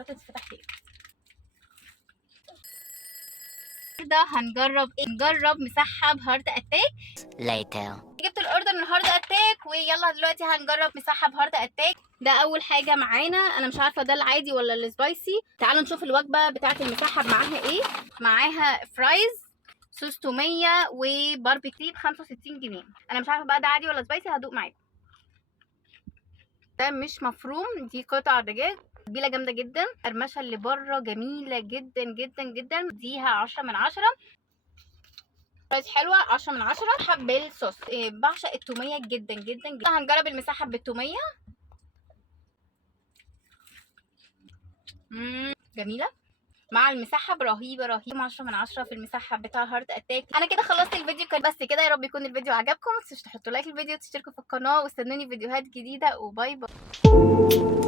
مش راضيه تتفتح ليه. كده هنجرب مسحب هارت اتاك. جبت الاوردر من هارت اتاك، ويلا دلوقتي هنجرب مسحب هارت اتاك. ده اول حاجه معانا، انا مش عارفه ده العادي ولا السبايسي. تعالوا نشوف الوجبه بتاعه المسحب معاها ايه. معاها فرايز، صوص توميه، وباربيكيو ب 65 جنيه. انا مش عارفه بقى ده عادي ولا سبايسي، هدوق معاكم. ده مش مفروم، دي قطع دجاج، تتبيله جامده جدا. القرمشه اللي بره جميله جدا جدا جدا، اديها 10 من 10. فرايز حلوه 10 من 10. حب الصوص، بعشق التوميه جدا جدا جدا. هنجرب المسحب بالتوميه. جميله مع المسحب، رهيبه رهيبه، 10 من 10 في المسحب بتاع هارت اتاك. انا كده خلصت الفيديو، كان بس كده. يا رب يكون الفيديو عجبكم، متنسوش تحطوا لايك للفيديو وتشتركوا في القناه، واستنوني فيديوهات جديده، وباي باي.